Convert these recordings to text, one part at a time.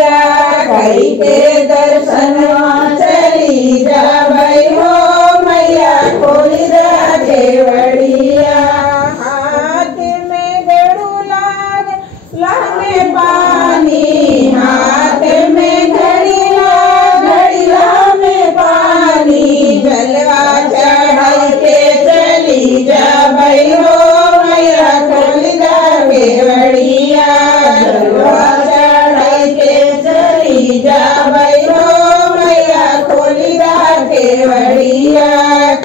केवड़िया कई के दर्शन चली जाबई हो मैया खोली दा केवड़िया। हाथ में गड़ूला में पानी हाथ में घड़ीला घड़ीला में पानी जलवा चढ़ाई के चली जाबई हो मैया खोली दा केवड़िया। जलवा चढ़ाई के चली जाबई हो मैया खोली दा केवड़िया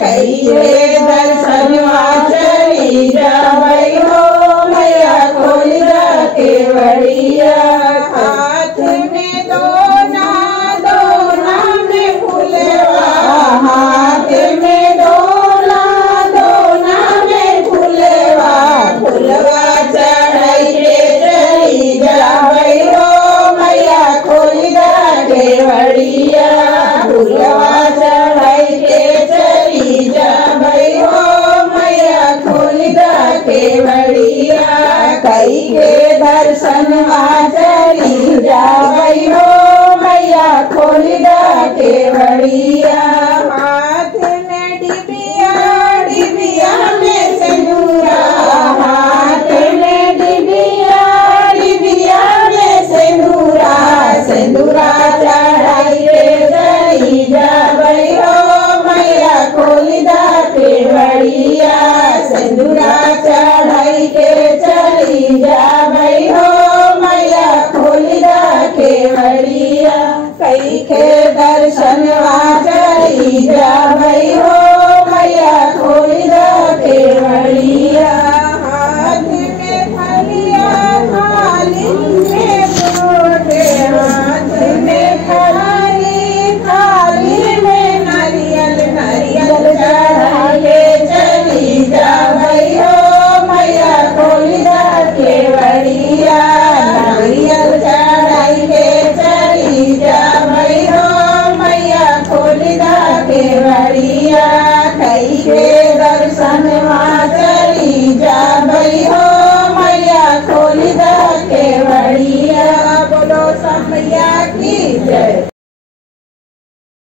कई के दर्शनवा चली जाबई हो मैया खोली दा केवड़िया। हाथ में दोना दोना में फुलवा हाथ में दोना दोना में फुलवा फुलवा चढ़ाई के चली जाबई हो मैया खोली दा केवड़िया। फुलवा चढ़ाई के चली जाबई हो मैया खोली दा केवड़िया कई के दर्शन चली जाबई हो मैया खोली दा केवड़िया। हाथ में डिबिया डिबिया में सिंदूरा हाथ में डिबिया डिबिया में सिंदूरा सिंदूरा चढ़ाई के चली जाबई हो मैया खोली दा केवड़िया। सिंदूरा चढ़ाई के चली जाबई हो मैया खोली दा केवड़िया कई के दर्शनवा